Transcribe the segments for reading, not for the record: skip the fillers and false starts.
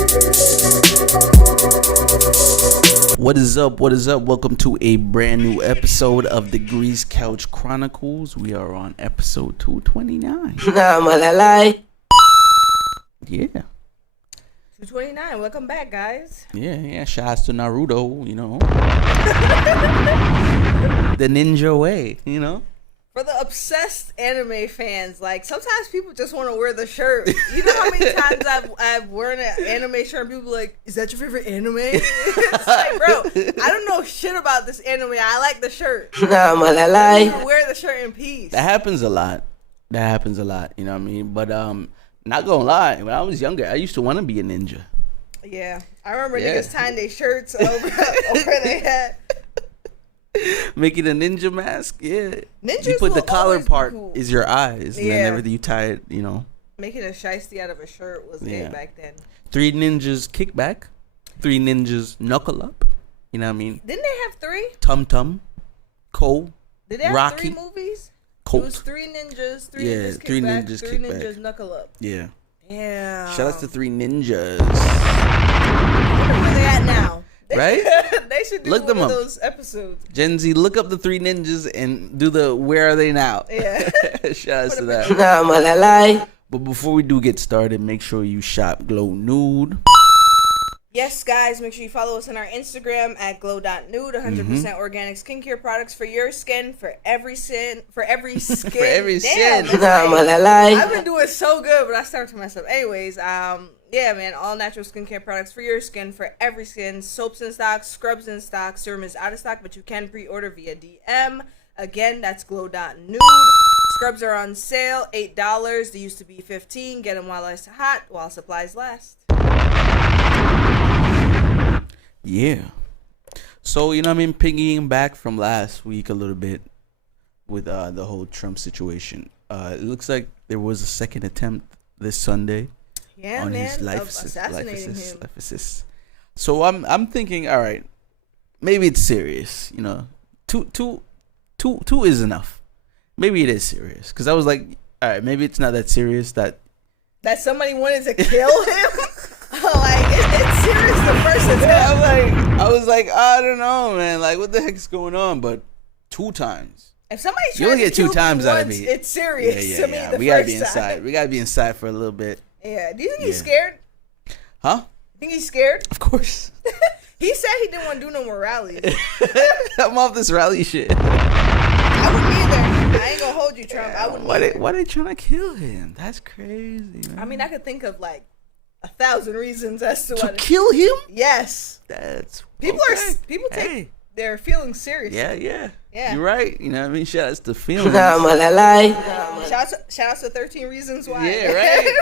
What is up? What is up? Welcome to a brand new episode of Degrees Couch Chronicles. We are on episode 229. Yeah. 229. Welcome back, guys. Yeah. Shouts to Naruto, you know. The ninja way, you know. For the obsessed anime fans, like sometimes people just want to wear the shirt. You know how many times I've worn an anime shirt and people are like, is that your favorite anime? It's like, bro, I don't know shit about this anime. I like the shirt. Wear the shirt in peace. That happens a lot. You know what I mean? But not gonna lie, when I was younger, I used to want to be a ninja. Yeah, I remember niggas tying their shirts over their head. Making a ninja mask, yeah. Ninjas you put the collar part cool. is your eyes, and then everything you tie it, you know. Making a shiesty out of a shirt was big back then. 3 ninjas kick back, 3 ninjas knuckle up. You know what I mean? Didn't they have 3? Tum Tum, Cole, Did they have Rocky, 3 movies? Colt. It was 3 ninjas, 3 yeah, ninjas kick 3 back, ninjas 3 kick ninjas back. knuckle up. Yeah. Yeah. Shout out to 3 ninjas. I wonder where they at now. Right? They should do look one them of up. those episodes. Gen Z, look up the 3 ninjas and do the where are they now? Yeah. Shout out to that. But before we do get started, make sure you shop Glow Nude. Yes, guys, make sure you follow us on our Instagram at glow.nude. 100% organic skincare products for your skin, for every skin. For every Damn, sin. I've been doing so good, but I started to mess up. Anyways, yeah, man, all natural skincare products for your skin, for every skin. Soaps in stock, scrubs in stock. Serum is out of stock, but you can pre-order via DM. Again, that's glow.nude. Scrubs are on sale, $8. They used to be $15. Get them while it's hot, while supplies last. Yeah. So, you know what I mean? Piggying back from last week a little bit with the whole Trump situation. It looks like there was a second attempt this Sunday on his life assist. So I'm thinking, all right, maybe it's serious. You know, two is enough. Maybe it is serious because I was like, all right, maybe it's not that serious that somebody wanted to kill him. Like it's serious the first attempt. I was like, I don't know, man. Like, what the heck's going on? But 2 times. If somebody you only get 2 kill times me out of once, me, it's serious to me. We gotta be inside. We gotta be inside for a little bit. Yeah. Do you think he's scared? Huh? Think he's scared? Of course. He said he didn't want to do no more rallies. I'm off this rally shit. I wouldn't either. I ain't gonna hold you, Trump. I wouldn't. Why they trying to kill him? That's crazy, man. I mean, I could think of like 1,000 reasons as to kill him. Yes. That's people take their feelings serious. Yeah. You're right. You know what I mean? Shout out to feelings. Shout out to 13 Reasons Why. Yeah, right.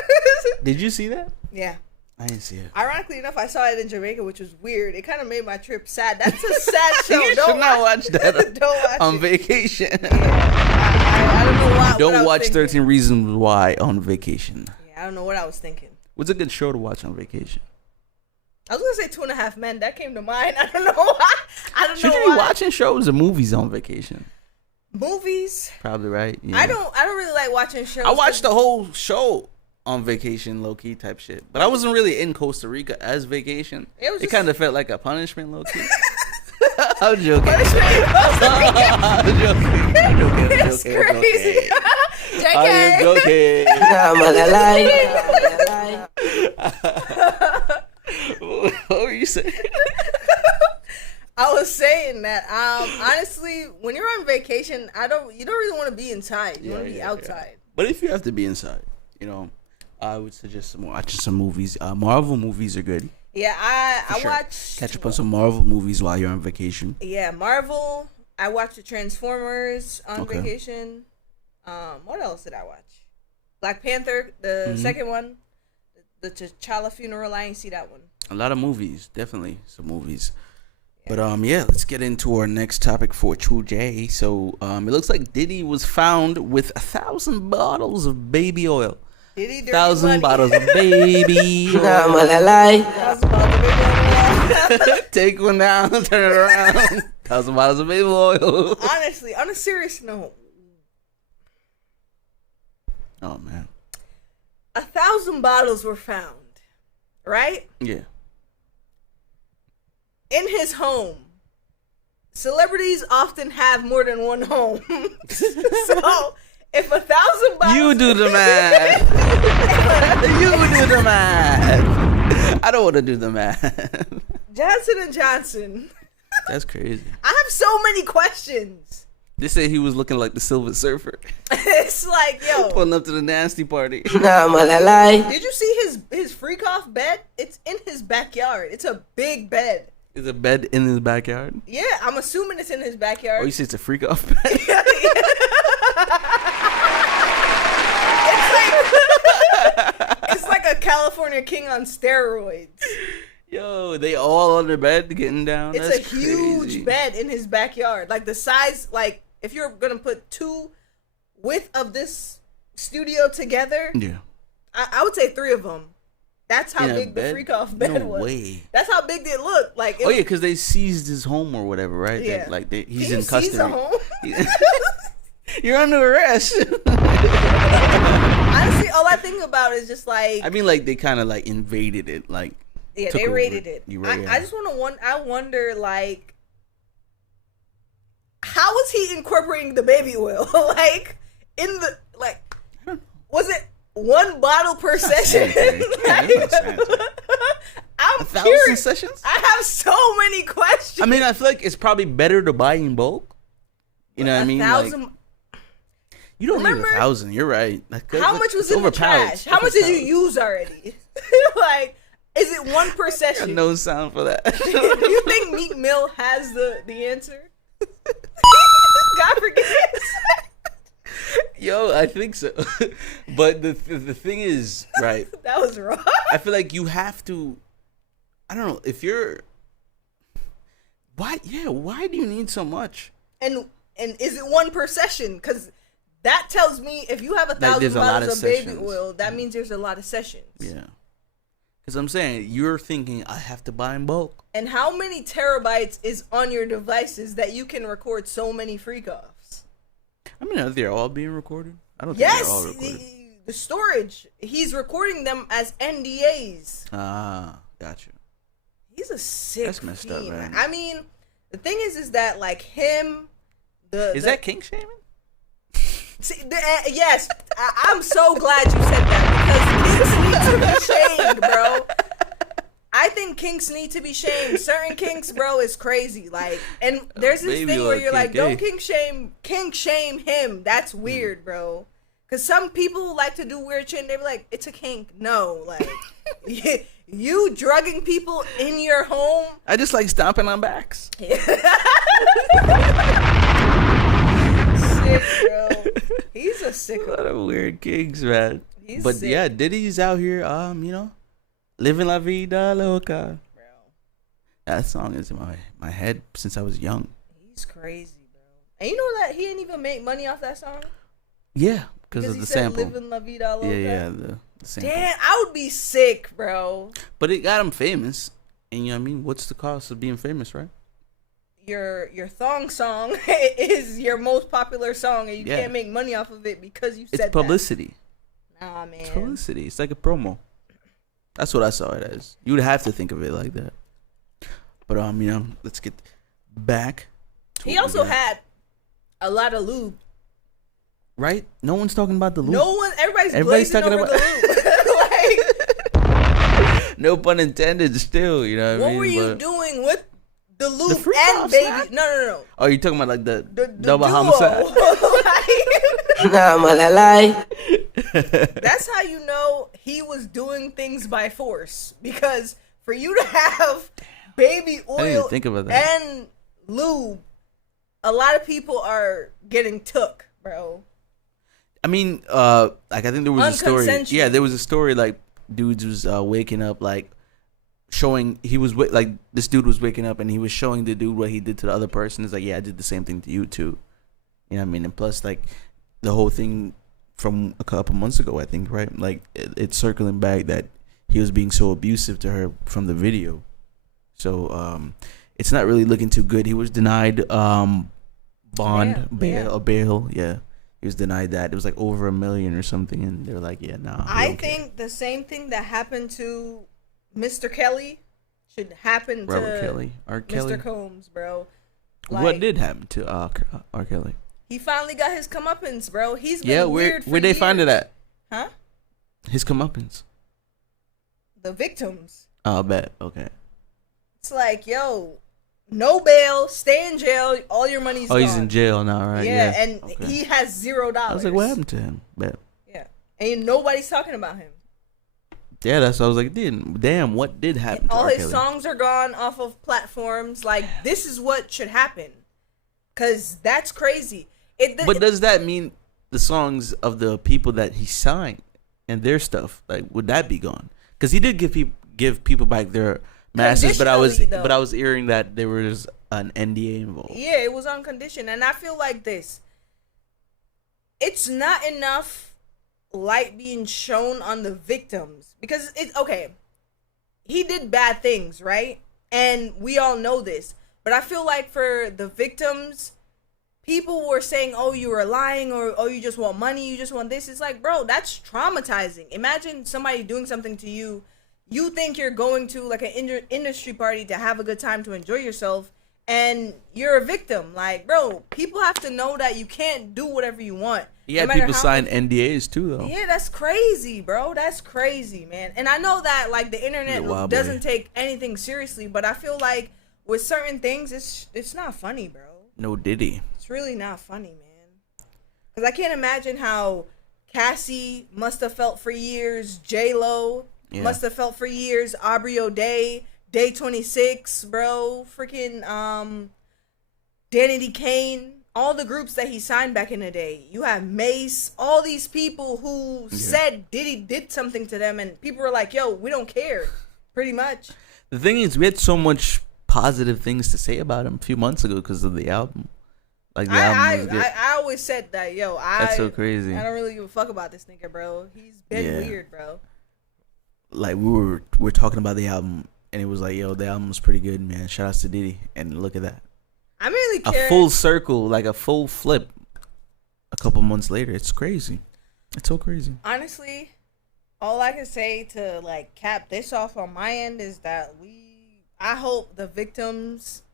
Did you see that? Yeah. I didn't see it. Ironically enough, I saw it in Jamaica, which was weird. It kind of made my trip sad. That's a sad show. You should not watch that don't watch on it. vacation. Yeah. I don't know why. Don't watch 13 Reasons Why on vacation. Yeah, I don't know what I was thinking. What's a good show to watch on vacation? I was gonna say 2.5 Men. That came to mind. I don't know why. Should you be watching shows or movies on vacation? Movies. Probably right. Yeah. I don't really like watching shows. I watched the whole show on vacation, low key type shit. But I wasn't really in Costa Rica as vacation. It kind of felt like a punishment, low key. I'm joking. I'm joking. It's crazy. I'm joking. What were you saying? I was saying that honestly, when you're on vacation, you don't really want to be inside. You want to be outside. Yeah. But if you have to be inside, you know, I would suggest watching some movies. Marvel movies are good. Yeah, I watch. Catch up on some Marvel movies while you're on vacation. Yeah, Marvel. I watched the Transformers on vacation. What else did I watch? Black Panther, the second one, the T'Challa funeral. I ain't see that one. A lot of movies, definitely some movies. Yeah. But let's get into our next topic for today. So it looks like Diddy was found with 1,000 bottles of baby oil. 1,000 bottles of baby oil. 1,000 bottles of baby oil. Take one down, turn it around. 1,000 bottles of baby oil. Honestly, on a serious note. Oh man. 1,000 bottles were found, right? Yeah. In his home, celebrities often have more than one home. So if 1,000 bottles, You do the math. You do the math. I don't want to do the math. Johnson and Johnson. That's crazy. I have so many questions. They say he was looking like the Silver Surfer. It's like, yo, Pulling up to the nasty party. did you see his freak off bed? It's in his backyard. It's a big bed. Is a bed in his backyard? Yeah, I'm assuming it's in his backyard. Oh, you say it's a freak off bed? It's like a California king on steroids. Yo, they all on their bed getting down. It's That's a huge crazy. bed in his backyard. Like the size, like if you're gonna put two width of this studio together, Yeah. I would say 3 of them. That's how In a big the bed? freak off bed No was. way. That's how big it looked. Like, Oh yeah, because they seized his home or whatever, right? Yeah. He's Can in you seize custody. a home? You're under arrest. Honestly, all I think about is just like, I mean, like they kind of like invaded it, like yeah, took they over. raided it. You right, yeah. I just I wonder like, how was he incorporating the baby oil? Like in the was it 1 bottle per session? I'm 1,000 curious. sessions? I have so many questions. I mean, I feel like it's probably better to buy in bulk. You know what I mean? 1,000. Like, you don't need Remember, 1,000. You're right. How much was in the trash? How much did you use already? Like, is it 1 per session? No sound for that. Do you think Meek Mill has the answer? God forgives. Yo, I think so. But the thing is, right? That was wrong. I feel like you have to. I don't know if you're. Why? Yeah. Why do you need so much? And is it 1 per session? Because that tells me if you have there's 1,000 a lot bottles of of baby sessions. oil, that means there's a lot of sessions. Yeah. Because I'm saying you're thinking I have to buy in bulk. And how many terabytes is on your devices that you can record so many freak offs? I mean, are they all being recorded? I don't think Yes, they're all recorded. the storage. He's recording them as NDAs. Ah, gotcha. He's a sick. That's messed up, fiend, man. I mean, the thing is that like him, Is that kink shaming? See, yes, I'm so glad you said that because kinks need to be shamed, bro. I think kinks need to be shamed. Certain kinks, bro, is crazy. Like, and there's this Baby thing oil where you're like, kink, don't kink shame him. That's weird, bro. Because some people like to do weird shit and they be like, it's a kink. No, like, you drugging people in your home. I just like stomping on backs. Sick, bro. He's a A sicko. lot of weird kinks, man. He's But sick. yeah, Diddy's out here, living la vida loca. Bro. That song is in my head since I was young. He's crazy, bro. And you know that he didn't even make money off that song? Yeah, because of he the said sample. Living La Vida Loca. Yeah, the sample. Damn, I would be sick, bro. But it got him famous. And you know what I mean? What's the cost of being famous, right? Your thong song is your most popular song, and you Yeah. can't make money off of it because you It's said publicity. that. Nah, man. It's publicity. It's like a promo. That's what I saw it as. You would have to think of it like that. But let's get back. to He what we also got. had a lot of lube. Right? No one's talking about the loop. No one, everybody's Everybody's glazing talking over about- the lube. No pun intended. Still, you know Like, what I what mean? were you But- doing with the lube freak and off baby? snack? No. Oh, you're talking about like the The double duo. homicide? That's how you know he was doing things by force. Because for you to have baby I didn't even oil think about that. and lube, a lot of people are getting took, bro. I mean, like I think there was a story. Unconsensual. Yeah, there was a story like dudes was waking up like showing he was like this dude was waking up and he was showing the dude what he did to the other person. It's like, yeah, I did the same thing to you too. You know what I mean? And plus, like the whole thing from a couple months ago, I think, right? Like it's circling back that he was being so abusive to her from the video. So it's not really looking too good. He was denied bail. Yeah. He was denied that. It was like over $1 million or something, and they're like, yeah, nah. I think the same thing that happened to Mr. Kelly should happen Robert to Kelly, R. Kelly. Mr. Combs, bro. What did happen to R. Kelly? He finally got his comeuppance, bro. He's been Yeah, weird for where they find it years. at? Huh? His comeuppance. The victims. Oh, I bet. Okay. It's like, yo, no bail, stay in jail, all your money's gone. He's in jail now, right? Yeah, and okay. he has $0. I was like, what happened to him? Bet. Yeah, and nobody's talking about him. Yeah, that's what I was like, damn, what did happen And to all R. his Kelly? songs are gone off of platforms. Like, this is what should happen. Because that's crazy. But does that mean the songs of the people that he signed and their stuff, like, would that be gone? Because he did give people back their masters, but I was hearing that there was an NDA involved. Yeah, it was unconditioned. And I feel like this. It's not enough light being shown on the victims, because it's okay, he did bad things, right? And we all know this, but I feel like for the victims, people were saying, oh, you were lying, or oh, you just want money, you just want this. It's like, bro, that's traumatizing. Imagine somebody doing something to you. You think you're going to like an industry party to have a good time, to enjoy yourself, and you're a victim. Like, bro, people have to know that you can't do whatever you want. Yeah, no people sign NDAs too, though. Yeah, that's crazy, bro. That's crazy, man. And I know that like the internet doesn't take anything seriously, but I feel like with certain things, it's not funny, bro. No Diddy. It's really not funny, man. Because I can't imagine how Cassie must have felt for years. J-Lo must have felt for years. Aubrey O'Day, Day 26, bro. Freaking Danny D. Kane. All the groups that he signed back in the day. You have Mace. All these people who said Diddy did something to them. And people were like, yo, we don't care. Pretty much. The thing is, we had so much positive things to say about him a few months ago because of the album. Like, the album was good. I always said that, yo, that's so crazy. I don't really give a fuck about this nigga, bro. He's been weird, bro. Like, we're talking about the album, and it was like, yo, the album was pretty good, man. Shout outs to Diddy. And look at that. I really care. A full circle, like a full flip a couple months later. It's crazy. It's so crazy. Honestly, all I can say to like cap this off on my end is that I hope the victims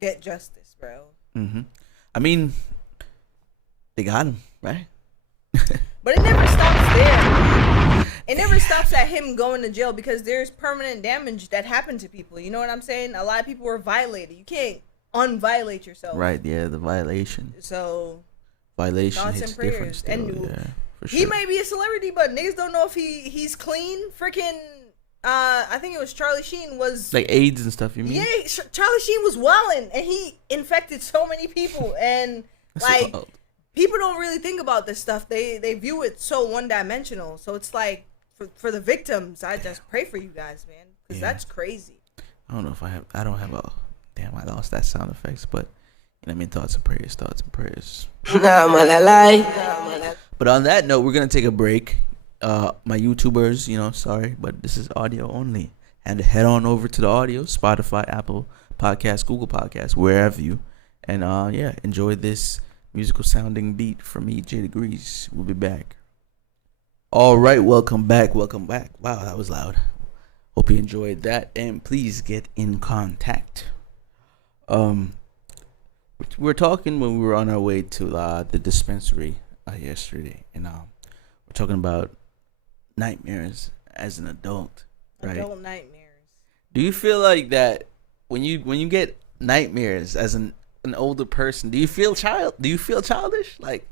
get justice, bro. Mm-hmm. I mean, they got him, right? But it never stops there. It never stops at him going to jail, because there's permanent damage that happened to people. You know what I'm saying? A lot of people were violated. You can't unviolate yourself. Right, yeah, the violation. So violation hits different still, and yeah, for sure. He may be a celebrity, but niggas don't know if he's clean. Freaking I think it was Charlie Sheen was like AIDS and stuff, you mean? Yeah, Charlie Sheen was wilding, and he infected so many people, and like wild. People don't really think about this stuff. They view it so one-dimensional. So it's like for the victims, I just pray for you guys, man, because that's crazy. I don't know if I don't have a. Damn, I lost that sound effects, but you know what I mean, thoughts and prayers. But on that note, we're gonna take a break. My YouTubers, sorry, but this is audio only. And head on over to the audio, Spotify, Apple Podcasts, Google Podcasts, wherever you. And enjoy this musical sounding beat from me, J Degrees. We'll be back. All right, welcome back. Wow, that was loud. Hope you enjoyed that, and please get in contact. We were talking when we were on our way to the dispensary yesterday, and we're talking about nightmares as an adult, right? Adult nightmares. Do you feel like that when you get nightmares as an older person? Do you feel childish? Like,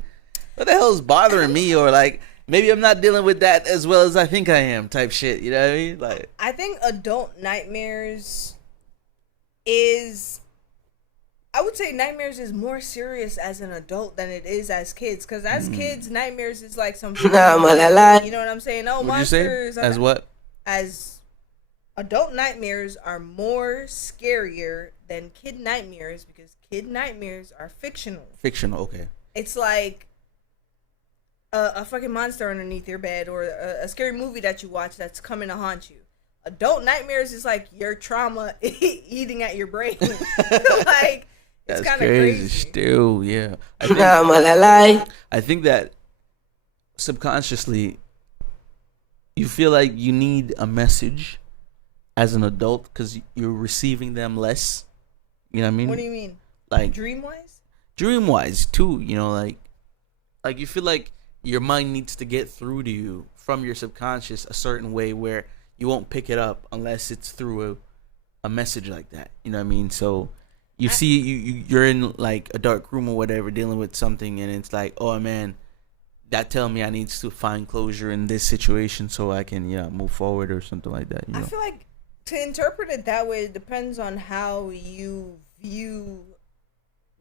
what the hell is bothering me? Or like, maybe I'm not dealing with that as well as I think I am, type shit. You know what I mean? Like, I think adult nightmares is. I would say nightmares is more serious as an adult than it is as kids. Because as kids, nightmares is like some shit. You know what I'm saying? Oh, what'd monsters. You say? As what? As adult nightmares are more scarier than kid nightmares, because kid nightmares are fictional. Fictional, okay. It's like a fucking monster underneath your bed, or a scary movie that you watch that's coming to haunt you. Adult nightmares is like your trauma eating at your brain. Like, it's kind of crazy. Still, yeah. I think that subconsciously you feel like you need a message as an adult because you're receiving them less. You know what I mean? What do you mean? Like Dream wise? dream wise too. You know, like you feel like your mind needs to get through to you from your subconscious a certain way where you won't pick it up unless it's through a message like that. You know what I mean? So you're in like a dark room or whatever dealing with something, and it's like, oh man, that tell me I need to find closure in this situation so I can move forward or something like that. You know? I feel like to interpret it that way, it depends on how you view,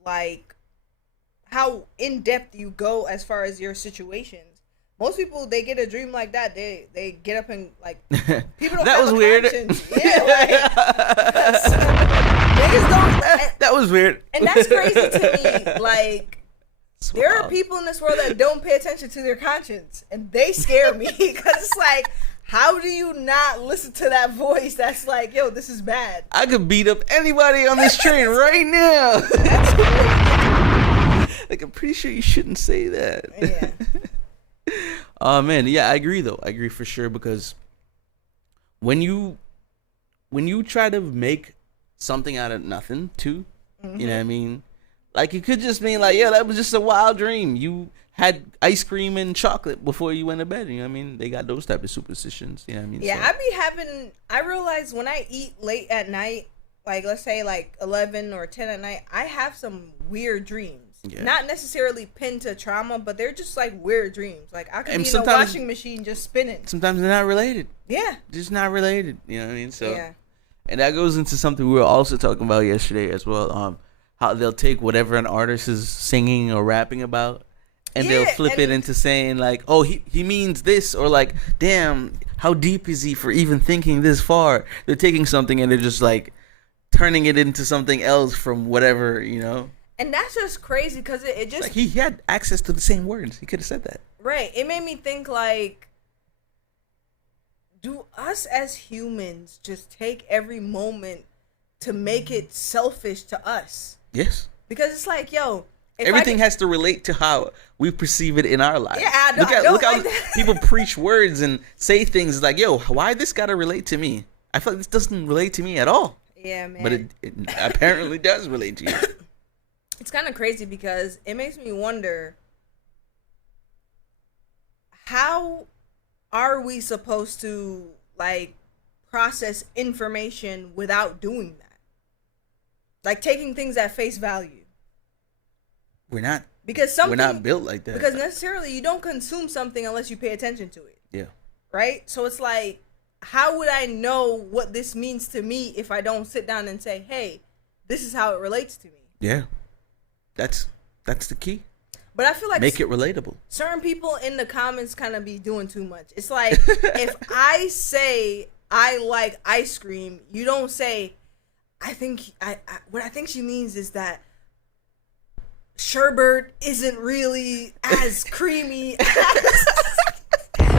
like, how in depth you go as far as your situations. Most people, they get a dream like that, they get up and like people don't. That was weird. Conscience. Yeah, like niggas don't. That was weird. And that's crazy to me. Like, It's there are wild. people in this world that don't pay attention to their conscience, and they scare me because it's like, how do you not listen to that voice that's like, yo, this is bad? I could beat up anybody on this train right now. Like, I'm pretty sure you shouldn't say that. Yeah. Oh man, yeah, I agree though. I agree for sure because when you try to make something out of nothing too, you know what I mean? Like, it could just mean like, yeah, that was just a wild dream. You had ice cream and chocolate before you went to bed. You know what I mean? They got those type of superstitions. You know what I mean? Yeah, So, I realize when I eat late at night, like let's say like 11 or 10 at night, I have some weird dreams. Yeah. Not necessarily pinned to trauma, but they're just like weird dreams. Like I could And be in a sometimes- washing machine just spinning. sometimes they're not related. Yeah. Just not related. You know what I mean? So, Yeah. and that goes into something we were also talking about yesterday as well. How they'll take whatever an artist is singing or rapping about, and they'll Yeah, flip and- it into saying like, oh, he means this, or like, damn, how deep is he for even thinking this far? They're taking something and they're just like turning it into something else from whatever, you know. And that's just crazy because it just Like, he had access to the same words. He could have said that. right. It made me think like, do us as humans just take every moment to make it selfish to us? Yes. Because it's like, yo, if Everything I has to relate to how we perceive it in our lives. Yeah, I look don't how like that. people preach words and say things like, yo, why this gotta relate to me? I feel like this doesn't relate to me at all. yeah, man. But it apparently does relate to you. It's kind of crazy because it makes me wonder, how are we supposed to like process information without doing that? Like taking things at face value. We're not Because something we're not built like that. because necessarily you don't consume something unless you pay attention to it. yeah. Right? So it's like, how would I know what this means to me if I don't sit down and say, hey, this is how it relates to me? Yeah. That's the key. But I feel like Make it relatable. certain people in the comments kind of be doing too much. It's like, if I say I like ice cream, you don't say, what I think she means is that sherbet isn't really as creamy as and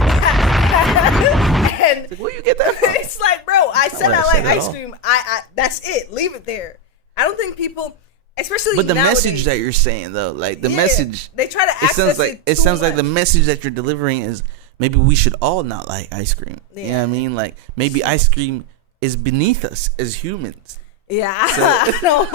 Like, where you get that from? it's like, bro, I said what I I like said at ice all. cream. I that's it. Leave it there. I don't think people, especially But the nowadays, message that you're saying though, like the yeah, message, they try to it access sounds like too sounds like the much. message that you're delivering is maybe we should all not like ice cream. You know what I Yeah. mean? Like, maybe ice cream is beneath us as humans. Yeah, I don't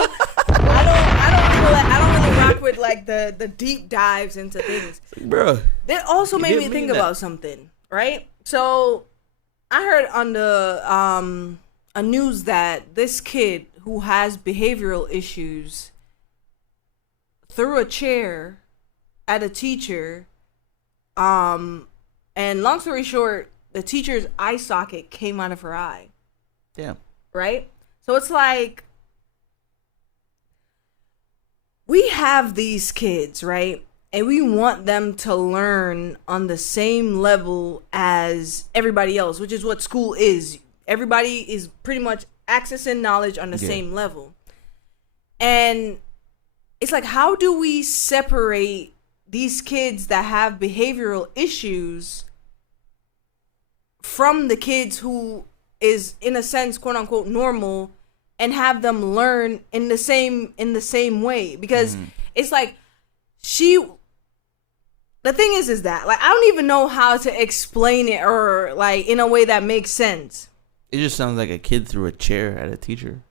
really rock with like the deep dives into things. Bro, That also You made didn't me mean think that. about something, right? So I heard on the a news that this kid who has behavioral issues threw a chair at a teacher, and long story short, the teacher's eye socket came out of her eye. yeah. Right? So it's like, we have these kids, right? And we want them to learn on the same level as everybody else, which is what school is. Everybody is pretty much accessing knowledge on the Yeah. same level. And it's like, how do we separate these kids that have behavioral issues from the kids who is, in a sense, quote unquote, normal, and have them learn in the same way? Because it's like, the thing is that, like, I don't even know how to explain it, or like in a way that makes sense. It just sounds like a kid threw a chair at a teacher.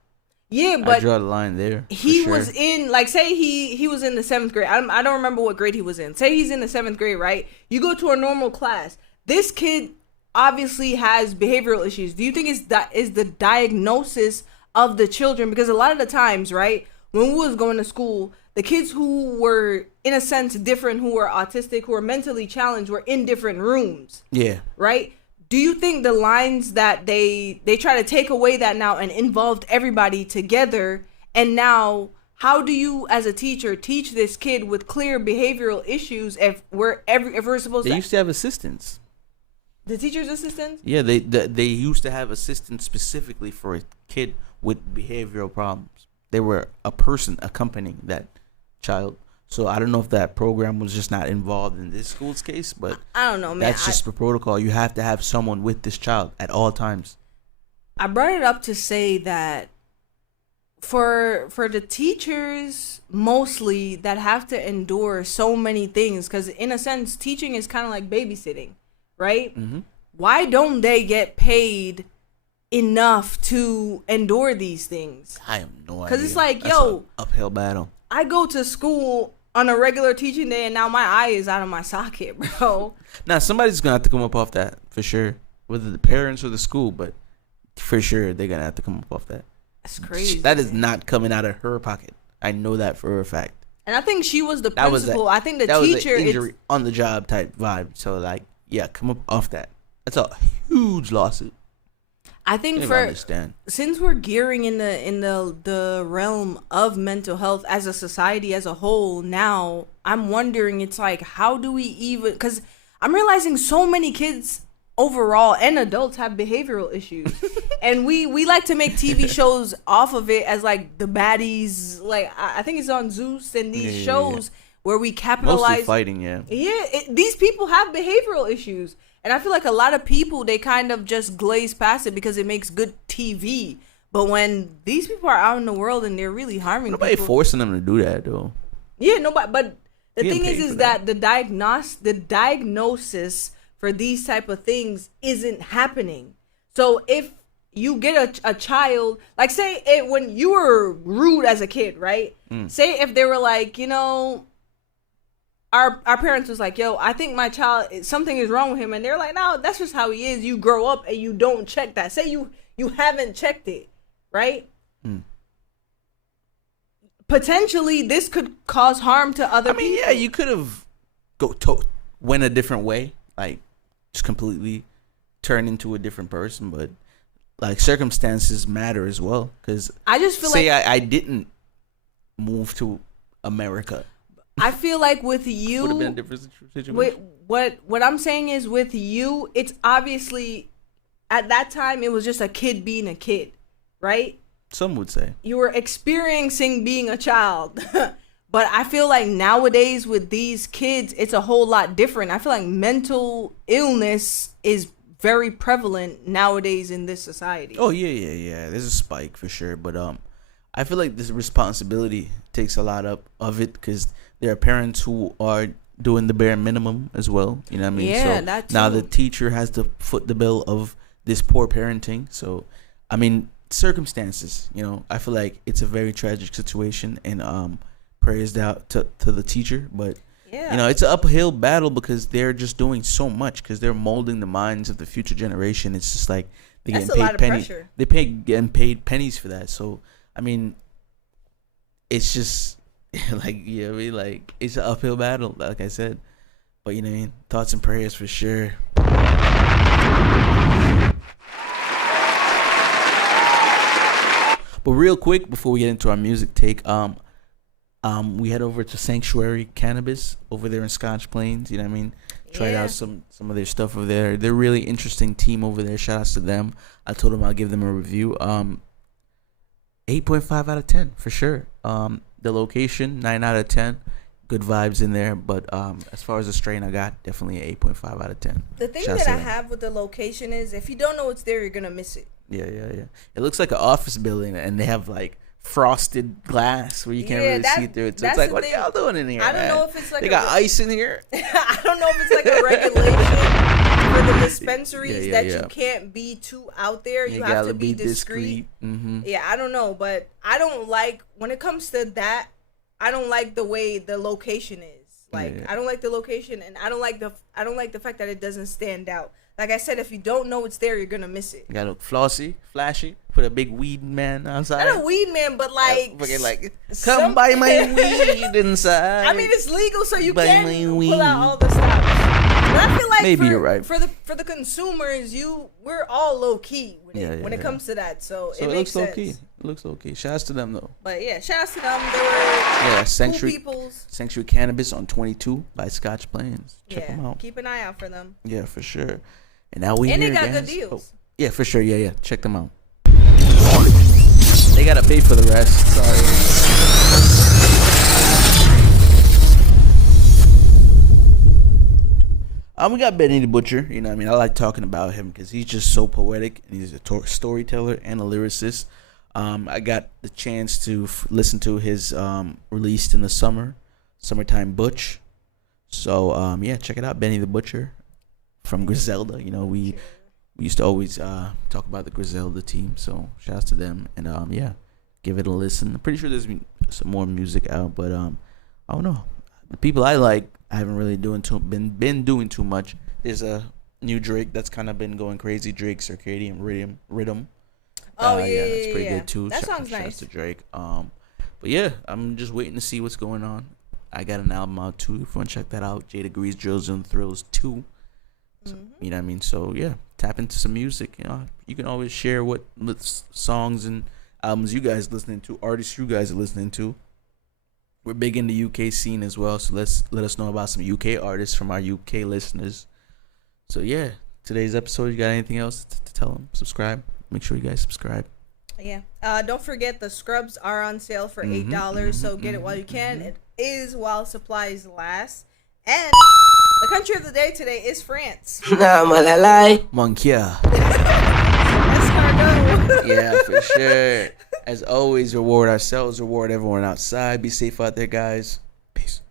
Yeah, I but draw the line there. he for was sure. in, like, say he was in the 7th grade. I don't remember what grade he was in. Say he's in the 7th grade, right? You go to a normal class. This kid obviously has behavioral issues. Do you think is the diagnosis of the children? Because a lot of the times, right, when we was going to school, the kids who were in a sense different, who were autistic, who were mentally challenged, were in different rooms. Yeah. Right? Do you think the lines that they try to take away that now and involved everybody together, and now how do you as a teacher teach this kid with clear behavioral issues if we're supposed They to used to have assistants. the teacher's assistants? Yeah, they used to have assistants specifically for a kid with behavioral problems. They were a person accompanying that child. So I don't know if that program was just not involved in this school's case, but I don't know, man. that's just the protocol. You have to have someone with this child at all times. I brought it up to say that for the teachers mostly that have to endure so many things, because in a sense teaching is kind of like babysitting, right? Mm-hmm. Why don't they get paid enough to endure these things? I have no idea. Because it's like, That's yo, an uphill battle. I go to school on a regular teaching day and now my eye is out of my socket, bro. Now somebody's gonna have to come up off that for sure, whether the parents or the school, but for sure they're gonna have to come up off that. That's crazy. That is not coming out of her pocket. I know that for a fact. And I think she was the That was principal. I think the that teacher was an injury on the job type vibe. So like, yeah, come up off that. That's a huge lawsuit. I think I for understand. since we're gearing in the realm of mental health as a society as a whole now, I'm wondering, it's like, how do we even, because I'm realizing so many kids overall and adults have behavioral issues. And we like to make TV shows off of it as like the baddies, like I think it's on Zeus and these shows where we capitalize. Mostly fighting, yeah. These people have behavioral issues. And I feel like a lot of people, they kind of just glaze past it because it makes good TV. But when these people are out in the world and they're really harming Nobody people, forcing them to do that though. yeah, nobody. But the Getting thing paid is for that the diagnosis for these type of things isn't happening. So if you get a child, like say it when you were rude as a kid, right? Say if they were like, you know, our parents was like, yo, I think my child, something is wrong with him, and they're like, no, that's just how he is. You grow up and you don't check that. Say you haven't checked it, right? Potentially this could cause harm to other people. Yeah, you could have went a different way, like just completely turn into a different person, but like circumstances matter as well. Because I just feel say like I didn't move to America, I feel like with would have you, been a different situation. what I'm saying is with you, it's obviously at that time it was just a kid being a kid, right? Some would say. You were experiencing being a child. But I feel like nowadays with these kids, it's a whole lot different. I feel like mental illness is very prevalent nowadays in this society. Oh yeah. There's a spike for sure, but I feel like this responsibility takes a lot up of it because there are parents who are doing the bare minimum as well. You know what I mean? Yeah, so that now too. the teacher has to foot the bill of this poor parenting. So, I mean, circumstances. You know, I feel like it's a very tragic situation, and prayers out to the teacher, but. Yeah. You know, it's an uphill battle because they're just doing so much because they're molding the minds of the future generation. It's just like they're That's getting a lot paid of pennies. pressure. Getting paid pennies for that. So, I mean, it's just like, yeah, like it's an uphill battle, like I said. But you know what I mean? Thoughts and prayers for sure. But real quick before we get into our music take, we head over to Sanctuary Cannabis over there in Scotch Plains. You know what I mean? Tried out some of their stuff over there. They're a really interesting team over there. Shout outs to them. I told them I'll give them a review. 8.5 out of 10 for sure. The location 9 out of 10. Good vibes in there, but as far as the strain I got, definitely an 8.5 out of 10. The thing Shouts that to I them. have with the location is if you don't know what's there, you're gonna miss it. Yeah. It looks like an office building, and they have like frosted glass where you can't really see through it. So it's that's like, the what are thing. y'all doing in here? I don't man? know if it's like They got ice in here. I don't know if it's like a regulation for the dispensaries Yeah, that yeah. you can't be too out there. You have gotta to be discreet. Mm-hmm. Yeah, I don't know, but I don't like when it comes to that. I don't like the way the location is. Like Yeah. I don't like the location, and I don't like the fact that it doesn't stand out. Like I said, if you don't know it's there, you're gonna miss it. You gotta look flossy, flashy. Put a big weed man outside. Not a weed man, but like, Fucking like, come some- buy my weed inside. I mean, it's legal, so you Buy can my weed. pull out all the stops. But I feel like Maybe you're right. For the consumers, we're all low key with it when it comes to that. So it makes looks low sense. key. It looks low key. Shouts to them though. But yeah, shout out to them. They were cool Sanctuary peoples. Sanctuary Cannabis on 22 by Scotch Plains. Check them out. Keep an eye out for them. Yeah, for sure. And now we And here, they got guys. good deals. Oh, yeah, for sure. Yeah. Check them out. They gotta pay for the rest. Sorry. We got Benny the Butcher. You know what I mean? I like talking about him because he's just so poetic and he's a storyteller and a lyricist. I got the chance to listen to his released in the summertime Butch. So yeah, check it out, Benny the Butcher from Griselda. You know, we used to always talk about the Griselda team. So shouts to them, and yeah, give it a listen. I'm pretty sure there's some more music out, but I don't know. The people I like, I haven't really been doing too much. There's a new Drake that's kind of been going crazy. Drake Circadian Rhythm. Oh it's pretty good too. That sounds Shouts nice. to Drake. But yeah, I'm just waiting to see what's going on. I got an album out too. If you want to check that out, Jada Degrees Drills and Thrills 2. So, you know what I mean? So yeah, tap into some music. You know, you can always share what songs and albums you guys listening to, artists you guys are listening to. We're big in the UK scene as well, so let us know about some UK artists from our UK listeners. So yeah, today's episode. You got anything else to tell them? Subscribe. Make sure you guys subscribe. Yeah. Don't forget the scrubs are on sale for $8, so get it while you can. It is while supplies last. And the country of the day today is France. Monkia. Escargot. Yeah, for sure. As always, reward ourselves, reward everyone outside. Be safe out there, guys. Peace.